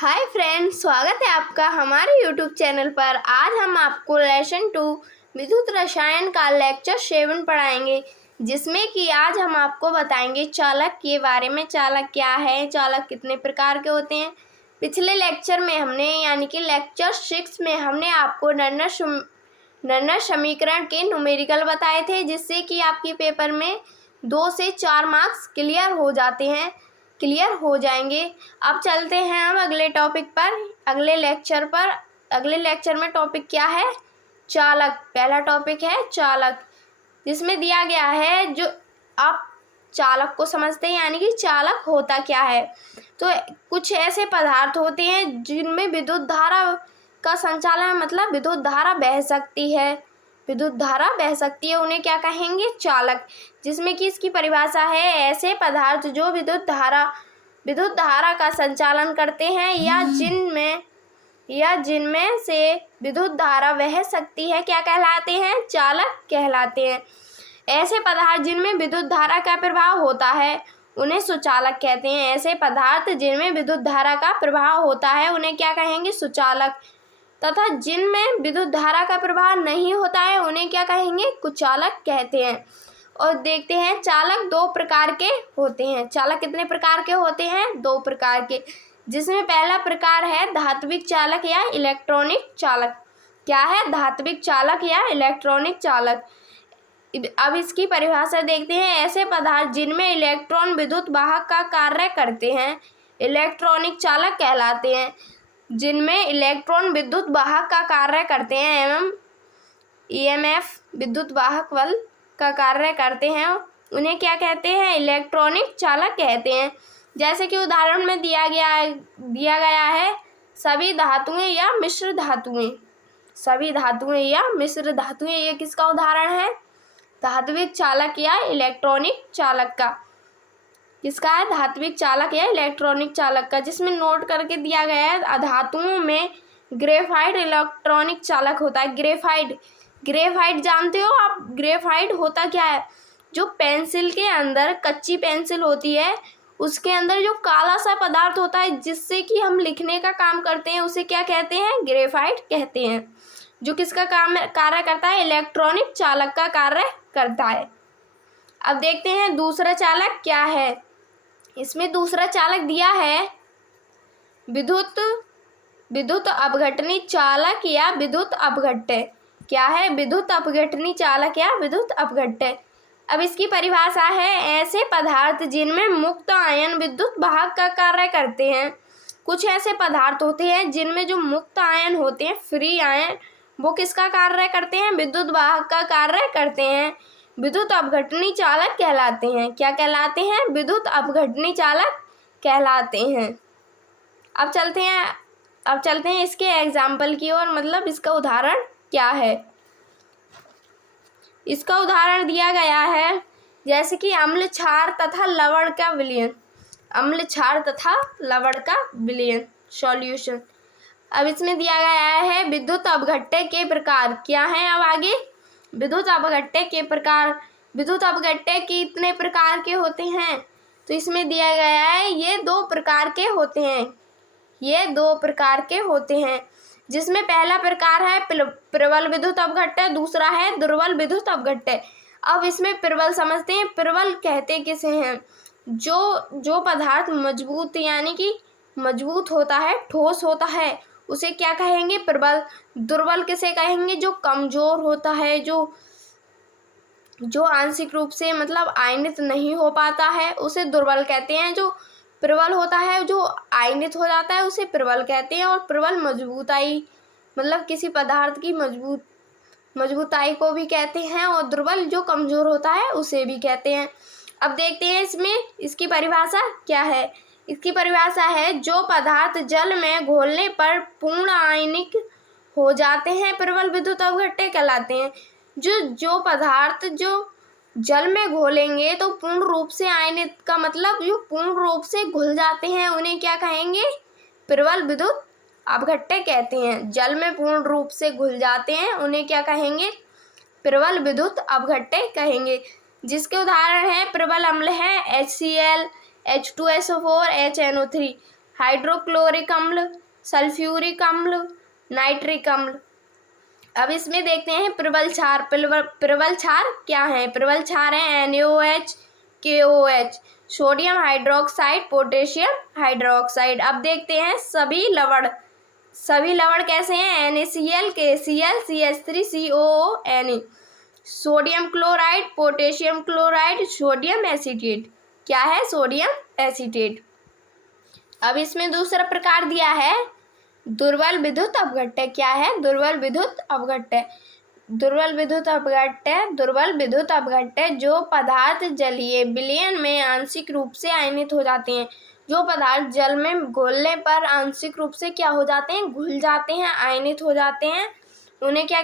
Hi friends, स्वागत है आपका हमारे यूट्यूब चैनल पर। आज हम आपको लेसन 2 विद्युत रसायन का लेक्चर 7 पढ़ाएंगे, जिसमें कि आज हम आपको बताएंगे चालक के बारे में। चालक क्या है, चालक कितने प्रकार के होते हैं। पिछले लेक्चर में हमने यानी कि लेक्चर 6 में हमने आपको नन्नर समीकरण के न्यूमेरिकल बताए थे, जिससे कि आपके पेपर में 2 से 4 मार्क्स क्लियर हो जाएंगे। अब चलते हैं हम अगले टॉपिक पर, अगले लेक्चर में टॉपिक क्या है, चालक। पहला टॉपिक है चालक, जिसमें दिया गया है जो आप चालक को समझते हैं, यानी कि चालक होता क्या है। तो कुछ ऐसे पदार्थ होते हैं जिनमें विद्युत धारा का संचालन, मतलब विद्युत धारा बह सकती है, उन्हें क्या कहेंगे, चालक। जिसमें कि इसकी परिभाषा है ऐसे पदार्थ जो विद्युत धारा का संचालन करते हैं या जिनमें से विद्युत धारा बह सकती है, क्या कहलाते हैं, चालक कहलाते हैं। ऐसे पदार्थ जिनमें विद्युत धारा का प्रभाव होता है उन्हें सुचालक कहते हैं। ऐसे पदार्थ जिनमें विद्युत धारा का प्रभाव होता है उन्हें क्या कहेंगे, सुचालक। तथा जिनमें विद्युत धारा का प्रभाव नहीं होता है उन्हें क्या कहेंगे, कुचालक कहते हैं। और देखते हैं चालक 2 प्रकार के होते हैं। चालक कितने प्रकार के होते हैं, 2 प्रकार के, जिसमें पहला प्रकार है धात्विक चालक या इलेक्ट्रॉनिक चालक। क्या है, धात्विक चालक या इलेक्ट्रॉनिक चालक। अब इसकी परिभाषा देखते हैं। ऐसे पदार्थ जिनमें इलेक्ट्रॉन विद्युत वाहक का कार्य करते हैं इलेक्ट्रॉनिक चालक कहलाते हैं। जिनमें इलेक्ट्रॉन विद्युत वाहक का कार्य करते हैं एवं ईएमएफ विद्युत वाहक बल का कार्य करते हैं, उन्हें क्या कहते हैं, इलेक्ट्रॉनिक चालक कहते हैं। जैसे कि उदाहरण में दिया गया है सभी धातुएं या मिश्र धातुएं, ये किसका उदाहरण है, धात्विक चालक या इलेक्ट्रॉनिक चालक का। किसका है, धात्विक चालक या इलेक्ट्रॉनिक चालक का। जिसमें नोट करके दिया गया है धातुओं में ग्रेफाइट इलेक्ट्रॉनिक चालक होता है। ग्रेफाइट जानते हो आप, ग्रेफाइट होता क्या है, जो पेंसिल के अंदर, कच्ची पेंसिल होती है उसके अंदर जो काला सा पदार्थ होता है जिससे कि हम लिखने का काम करते हैं, उसे क्या कहते हैं, ग्रेफाइट कहते हैं। जो किसका कार्य करता है, इलेक्ट्रॉनिक चालक का कार्य करता है। अब देखते हैं दूसरा चालक क्या है। इसमें दूसरा चालक दिया है विद्युत अपघटनी चालक या विद्युत अपघट्य। क्या है, विद्युत अपघटनी चालक या विद्युत अपघट्य। अब इसकी परिभाषा है ऐसे पदार्थ जिनमें मुक्त आयन विद्युत वाहक का कार्य करते हैं। कुछ ऐसे पदार्थ होते हैं जिनमें जो मुक्त आयन होते हैं, फ्री आयन, वो किसका कार्य करते हैं, विद्युत वाहक का कार्य करते हैं, विद्युत अपघटनी चालक कहलाते हैं। क्या कहलाते हैं, विद्युत अपघटनी चालक कहलाते हैं। अब चलते हैं इसके एग्जाम्पल की ओर, मतलब इसका उदाहरण क्या है। इसका उदाहरण दिया गया है जैसे कि अम्ल क्षार तथा लवण का विलयन सॉल्यूशन। अब इसमें दिया गया है विद्युत अपघट्य के प्रकार क्या हैं। अब आगे विद्युत अपघट्य के प्रकार, विद्युत अपघट्य कितने प्रकार के होते हैं, तो इसमें दिया गया है ये 2 प्रकार के होते हैं। जिसमें पहला प्रकार है प्रबल विद्युत अपघट्य, दूसरा है दुर्बल विद्युत अपघट्य। अब इसमें प्रबल समझते हैं। प्रबल कहते किसे हैं, जो पदार्थ मजबूत यानी कि मजबूत होता है, ठोस होता है, उसे क्या कहेंगे, प्रबल। दुर्बल किसे कहेंगे, जो कमजोर होता है, जो आंशिक रूप से मतलब आयनित नहीं हो पाता है, उसे दुर्बल कहते हैं। जो प्रबल होता है, जो आयनित हो जाता है, उसे प्रबल कहते हैं। और प्रबल मजबूताई, मतलब किसी पदार्थ की मजबूताई को भी कहते हैं, और दुर्बल जो कमजोर होता है उसे भी कहते हैं। अब देखते हैं इसमें इसकी परिभाषा क्या है। इसकी परिभाषा है जो पदार्थ जल में घोलने पर पूर्ण आयनिक हो जाते हैं प्रबल विद्युत अपघट्य कहलाते हैं। जो पदार्थ जो जल में घोलेंगे तो पूर्ण रूप से आयनित का मतलब जो पूर्ण रूप से घुल जाते हैं उन्हें क्या कहेंगे, प्रबल विद्युत अपघट्य कहते हैं। जल में पूर्ण रूप से घुल जाते हैं उन्हें क्या कहेंगे, प्रबल विद्युत अपघट्य कहेंगे। जिसके उदाहरण है प्रबल अम्ल है HCl, H2SO4, HNO3। हाइड्रोक्लोरिक अम्ल, सल्फ्यूरिक अम्ल, नाइट्रिक अम्ल। अब इसमें देखते हैं प्रबल क्षार। प्रबल क्षार क्या है? प्रबल क्षार है NaOH, KOH, sodium hydroxide, potassium hydroxide. अब देखते हैं सभी लवण। सभी लवण कैसे हैं? NaCl, KCl, CH3, COO, Na। Sodium chloride, potassium chloride, sodium acetate. क्या है? Sodium acetate. अब इसमें दूसरा प्रकार दिया है दुर्बल विद्युत अपघट्य। क्या है? दुर्बल विद्युत अपघट्य। दुर्बल विद्युत अपघट्य जो पदार्थ जलीय विलयन में आंशिक रूप से आयनित हो जाते हैं। जो पदार्थ जल में घोलने पर आंशिक रूप से क्या हो जाते हैं? घुल जाते हैं, आयनित हो जाते हैं। उन्हें क्या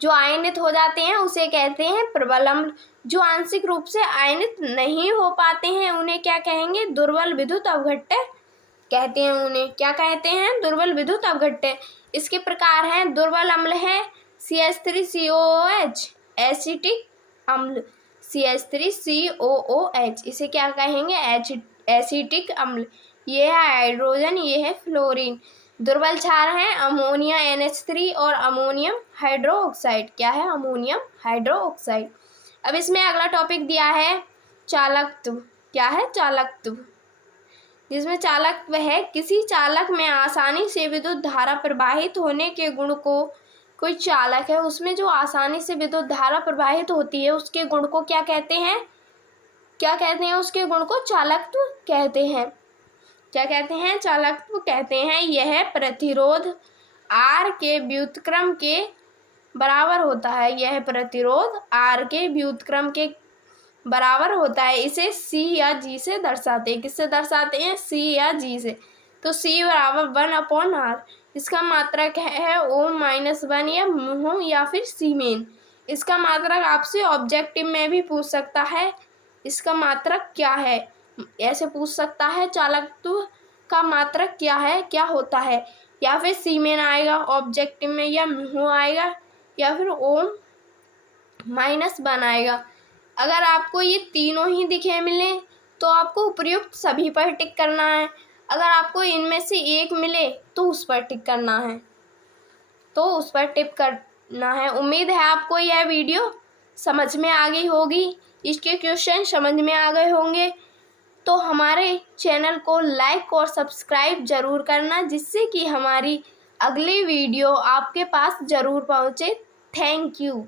जो आयनित हो जाते हैं उसे कहते हैं प्रबल अम्ल। जो आंशिक रूप से आयनित नहीं हो पाते हैं उन्हें क्या कहेंगे? दुर्बल विद्युत अपघट्य कहते हैं। उन्हें क्या कहते हैं? दुर्बल विद्युत अपघट्य। इसके प्रकार हैं दुर्बल अम्ल है CH3COOH, एसिटिक अम्ल CH3COOH, इसे क्या कहेंगे? एसिटिक अम्ल। ये है हाइड्रोजन, ये है फ्लोरीन। दुर्बल क्षार हैं अमोनिया NH3 और अमोनियम हाइड्रोक्साइड। क्या है? Ammonium hydroxide. अब इसमें अगला टॉपिक दिया है चालकत्व। क्या है? चालकत्व। जिसमें चालकत्व है किसी चालक में आसानी से विद्युत धारा प्रवाहित होने के गुण को, कोई चालक है उसमें जो आसानी से विद्युत धारा प्रवाहित होती है उसके गुण को क्या कहते हैं? क्या कहते हैं? उसके गुण को चालकत्व कहते हैं। क्या कहते हैं? चालकत्व कहते हैं। यह प्रतिरोध R के व्युत्क्रम के बराबर होता है। यह प्रतिरोध R के व्युत्क्रम के बराबर होता है। इसे C या G से दर्शाते हैं। किससे दर्शाते हैं? C या G से। तो C बराबर 1/R। इसका मात्रक है O-1 या म्यू या फिर सीमेन। इसका मात्रक आपसे ऑब्जेक्टिव में भी पूछ सकता है। इसका मात्रक क्या है? ऐसे पूछ सकता है चालकत्व का मात्रक क्या है, क्या होता है? या फिर सीमेन आएगा ऑब्जेक्टिव में, या म्यू आएगा, या फिर O-1 आएगा। अगर आपको ये तीनों ही दिखे मिले तो आपको उपयुक्त सभी पर टिक करना है। अगर आपको इनमें से एक मिले तो उस पर टिक करना है, उम्मीद है आपको यह वीडियो समझ में आ गई होगी, इसके क्वेश्चन समझ में आ गए होंगे। तो हमारे चैनल को लाइक और सब्सक्राइब ज़रूर करना, जिससे कि हमारी अगली वीडियो आपके पास ज़रूर पहुँचे। Thank you.